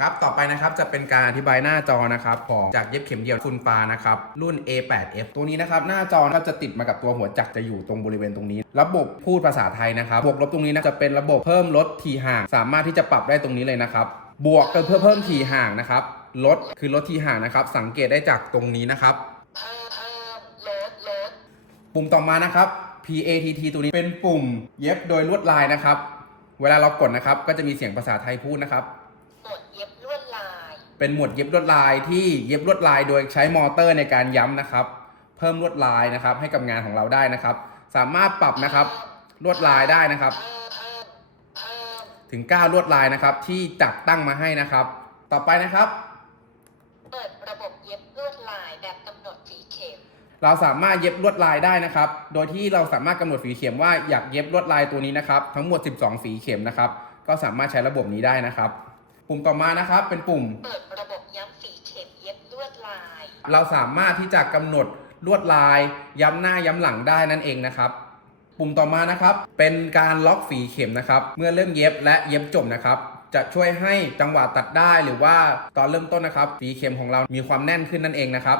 ครับ ต่อไปนะครับจะเป็นการอธิบายหน้าจอนะครับของจากเย็บเข็มเดียวคุณปานะครับรุ่น A8F ตัวนี้นะครับหน้าจอก็จะติดมากับตัวหัวจักรจะอยู่ตรงบริเวณตรงนี้ ระบบพูดภาษาไทยนะครับบวกลบตรงนี้นะจะเป็นระบบเพิ่มลดทีห่าง สามารถที่จะปรับได้ตรงนี้เลยนะครับบวกก็เพื่อเพิ่มทีห่างนะครับลดคือลดทีห่างนะครับ สังเกตได้จากตรงนี้นะครับปุ่มต่อมานะครับ PATT ตัวนี้เป็นปุ่มเย็บโดยลวดลายนะครับ เวลาเรากดนะครับ ก็จะมีเสียงภาษาไทยพูดนะครับ หมดเย็บลวดลาย เป็นหมวดเย็บลวดลายที่เย็บลวดลายโดยใช้มอเตอร์ในการย้ำนะครับ เพิ่มลวดลายนะครับ ให้กับงานของเราได้นะครับ สามารถปรับนะครับลวดลายได้นะครับเพิ่มเพิ่มเพิ่มถึง 9 ลวดลายนะครับ ที่จัดตั้งมาให้นะครับ ต่อไปนะครับ เปิดระบบเย็บลวดลายแบบกำหนดฝีเข็ม เราสามารถเย็บลวดลายได้นะครับ โดยที่เราสามารถกำหนดฝีเข็มว่าอยากเย็บลวดลายตัวนี้นะครับ ทั้งหมด 12ฝีเข็มนะครับ ก็สามารถใช้ระบบนี้ได้นะครับ ปุ่มต่อมานะครับ เป็นปุ่ม เปิดระบบย้ำฝีเข็มเย็บลวดลาย เราสามารถที่จะกำหนดลวดลาย ย้ำหน้าย้ำหลังได้นั่นเองนะครับ ปุ่มต่อมานะครับ เป็นการล็อกฝีเข็มนะครับ เมื่อเริ่มเย็บและเย็บจบนะครับ จะช่วยให้จังหวะตัดได้หรือว่าตอนเริ่มต้นนะครับฝีเข็มของเรามีความแน่นขึ้นนั่นเองนะครับ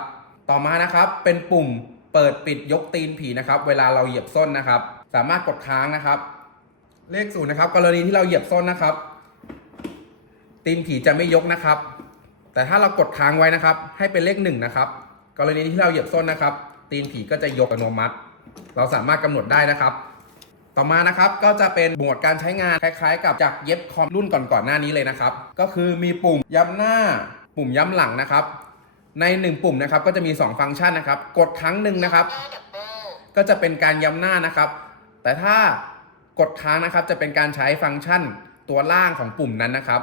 ต่อมานะครับเป็นปุ่มเปิดปิดยกตีนผีนะครับ เวลาเราเหยียบส้นนะครับ สามารถกดค้างนะครับ เลขศูนย์นะครับ กรณีที่เราเหยียบส้นนะครับ ตีนผีจะไม่ยกนะครับ แต่ถ้าเรากดค้างไว้นะครับ ให้เป็นเลขหนึ่งนะครับ กรณีที่เราเหยียบส้นนะครับ ตีนผีก็จะยกอัตโนมัติ เราสามารถกำหนดได้นะครับ ต่อมานะครับก็จะเป็นหมวดการใช้งานคล้ายๆ กับจากเย็บคอมรุ่นก่อนๆหน้านี้เลยนะครับ ก็คือมีปุ่มย้ำหน้า ปุ่มย้ำหลังนะครับ ใน 1 ปุ่มนะครับก็จะมี 2 ฟังก์ชันนะครับ กดครั้งหนึ่งนะครับ ก็จะเป็นการย้ำหน้านะครับ แต่ถ้ากดค้างนะครับจะเป็นการใช้ฟังก์ชันตัวล่างของปุ่มนั้นนะครับ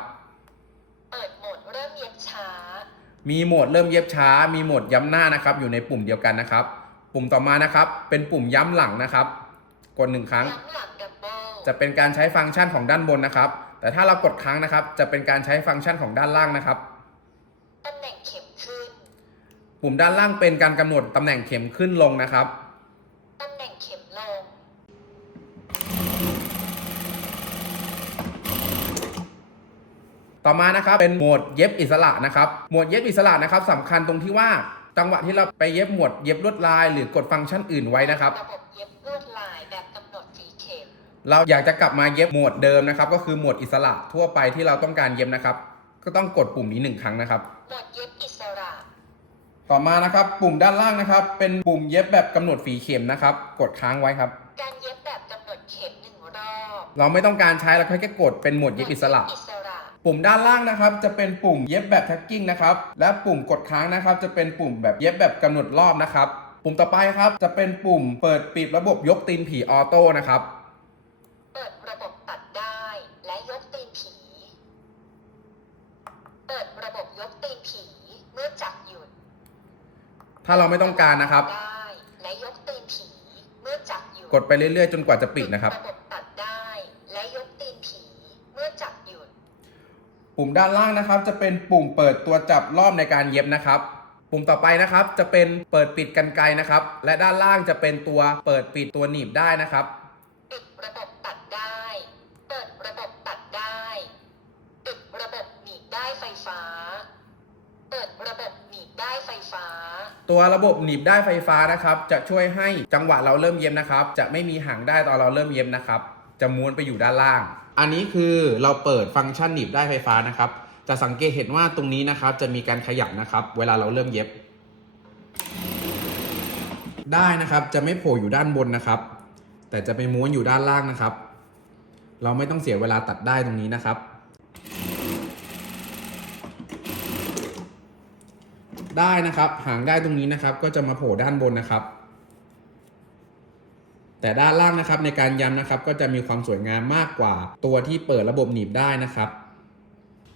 เปิดโหมดเริ่มเย็บช้า มีโหมดเริ่มเย็บช้า มีโหมดย้ำหน้านะครับ อยู่ในปุ่มเดียวกันนะครับ ปุ่มต่อมานะครับ เป็นปุ่มย้ำหลังนะครับ กดหนึ่งครั้งย้ำหลังดับเบิลจะเป็นการใช้ฟังก์ชันของด้านบนนะครับ แต่ถ้าเรากดค้างนะครับ จะเป็นการใช้ฟังก์ชันของด้านล่างนะครับตำแหน่งเข็มขึ้น ปุ่มด้านล่างเป็นการกำหนดตำแหน่งเข็มขึ้นลงนะครับ ตำแหน่งเข็มลง ต่อมานะครับเป็นโหมดเย็บอิสระนะครับโหมดเย็บอิสระนะครับสำคัญตรงที่ว่าจังหวะที่เราไปเย็บหมวดเย็บลวดลาย หรือกดฟังก์ชันอื่นไว้นะครับระบบเย็บลวดลายแบบกำหนดฝีเข็มเราอยากจะกลับมาเย็บโหมดเดิมนะครับ ก็คือโหมดอิสระทั่วไปที่เราต้องการเย็บนะครับ ก็ต้องกดปุ่มนี้หนึ่งครั้งนะครับโหมดเย็บอิสระ ต่อมานะครับปุ่มด้านล่างนะครับ เป็นปุ่มเย็บแบบกำหนดฝีเข็มนะครับ กดค้างไว้ครับ การเย็บแบบกำหนดเข็มหนึ่งรอบเราไม่ต้องการใช้เราแค่กดเป็นโหมดเย็บอิสระอิสระ ปุ่มด้านล่างนะครับจะเป็นปุ่มเย็บแบบแท็กกิ้งนะครับและปุ่มกดค้างนะครับ จะเป็นปุ่มแบบเย็บแบบกำหนดรอบนะครับ ปุ่มต่อไปครับจะเป็นปุ่มเปิดปิดระบบยกตีนผีออโต้นะครับเปิดระบบตัดได้และยกตีนผี เปิดระบบยกตีนผีเมื่อจับหยุด ถ้าเราไม่ต้องการนะครับ ได้และยกตีนผีเมื่อจับหยุด กดไปเรื่อยๆ จนกว่าจะปิดนะครับ ระบบตัดได้และยกตีนผีเมื่อจับหยุด ปุ่มด้านล่างนะครับ จะเป็นปุ่มเปิดตัวจับรอบในการเย็บนะครับ ปุ่มต่อไปนะครับจะเป็นเปิดปิดกันไกรนะครับ และด้านล่างจะเป็นตัวเปิดปิดตัวหนีบได้นะครับ ปิดระบบตัดได้ เปิดระบบตัดได้ ปิดระบบหนีบได้ไฟฟ้า เปิดระบบหนีบได้ไฟฟ้า ตัวระบบหนีบได้ไฟฟ้านะครับ จะช่วยให้จังหวะเราเริ่มเย็บนะครับ จะไม่มีหางได้ตอนเราเริ่มเย็บนะครับ จะม้วนไปอยู่ด้านล่าง อันนี้คือเราเปิดฟังก์ชันหนีบได้ไฟฟ้านะครับ จะสังเกตเห็นว่าตรงนี้นะครับ จะมีการขยับนะครับ เวลาเราเริ่มเย็บ ได้นะครับจะไม่โผล่อยู่ด้านบนนะครับ แต่จะไปม้วนอยู่ด้านล่างนะครับ เราไม่ต้องเสียเวลาตัดได้ตรงนี้นะครับ ได้นะครับหางได้ตรงนี้นะครับ ก็จะมาโผล่ด้านบนนะครับ แต่ด้านล่างนะครับในการย้ำนะครับก็จะมีความสวยงามมากกว่า ตัวที่เปิดระบบหนีบได้นะครับ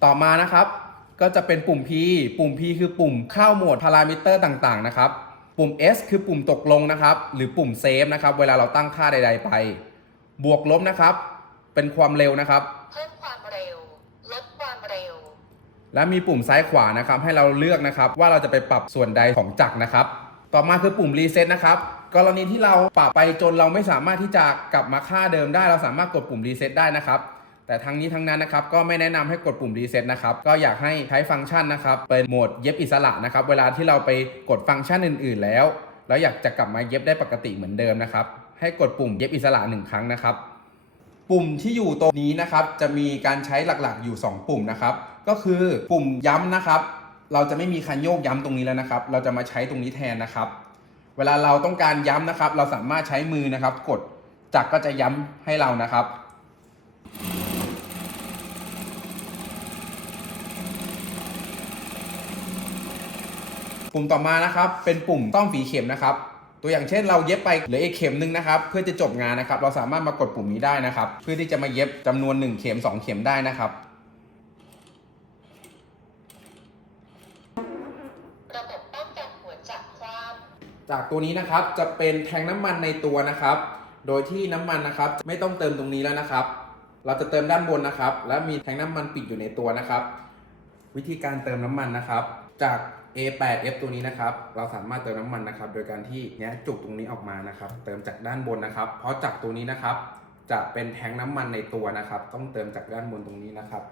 ต่อมานะครับก็จะเป็นปุ่ม P ปุ่ม P คือปุ่มเข้าโหมดพารามิเตอร์ต่างๆนะครับ ปุ่ม S คือปุ่มตกลงนะครับ หรือปุ่มเซฟนะครับ เวลาเราตั้งค่าใด ๆ ไป บวกลบนะครับ เป็นความเร็วนะครับ เพิ่มความเร็ว ลดความเร็ว และมีปุ่มซ้ายขวานะครับ ให้เราเลือกนะครับ ว่าเราจะไปปรับส่วนใดของจักรนะครับ ต่อมาคือปุ่มรีเซ็ตนะครับ กรณีที่เราปรับไปจนเราไม่สามารถที่จะกลับมาค่าเดิมได้ เราสามารถกดปุ่มรีเซ็ตได้นะครับแต่ทั้งนี้ทั้งนั้นนะครับก็ไม่แนะนำให้กดปุ่มรีเซ็ตนะครับก็อยากให้ใช้ฟังก์ชันนะครับเป็นโหมดเย็บอิสระนะครับเวลาที่เราไปกดฟังก์ชันอื่น ๆ แล้ว แล้วอยากจะกลับมาเย็บได้ปกติเหมือนเดิมนะครับให้กดปุ่มเย็บอิสระหนึ่งครั้งนะครับปุ่มที่อยู่ตรงนี้นะครับจะมีการใช้หลักๆอยู่ 2 ปุ่มนะครับก็คือปุ่มย้ำนะครับ เราจะไม่มีคันโยกย้ำตรงนี้แล้วนะครับ เราจะมาใช้ตรงนี้แทนนะครับ เวลาเราต้องการย้ำนะครับ เราสามารถใช้มือนะครับ กดจักรก็จะย้ำให้เรานะครับ ปุ่มต่อมานะครับ เป็นปุ่มต้องฝีเข็มนะครับ ตัวอย่างเช่นเราเย็บไปเหลืออีกเข็มหนึ่งนะครับ เพื่อจะจบงานนะครับ เราสามารถมากดปุ่มนี้ได้นะครับ เพื่อที่จะมาเย็บจำนวน 1 เข็ม 2 เข็มได้นะครับระบบป้องกันหัวจักรคว จากตัวนี้นะครับจะเป็นแทงน้ำมันในตัวนะครับ โดยที่น้ำมันนะครับไม่ต้องเติมตรงนี้แล้วนะครับ เราจะเติมด้านบนนะครับ และมีแทงน้ำมันปิดอยู่ในตัวนะครับ วิธีการเติมน้ำมันนะครับ จาก A8F ตัวนี้นะครับ เราสามารถเติมน้ำมันนะครับ โดยการที่แงะจุกตรงนี้ออกมานะครับ เติมจากด้านบนนะครับ เพราะจากตัวนี้นะครับ จะเป็นแทงน้ำมันในตัวนะครับ ต้องเติมจากด้านบนตรงนี้นะครับ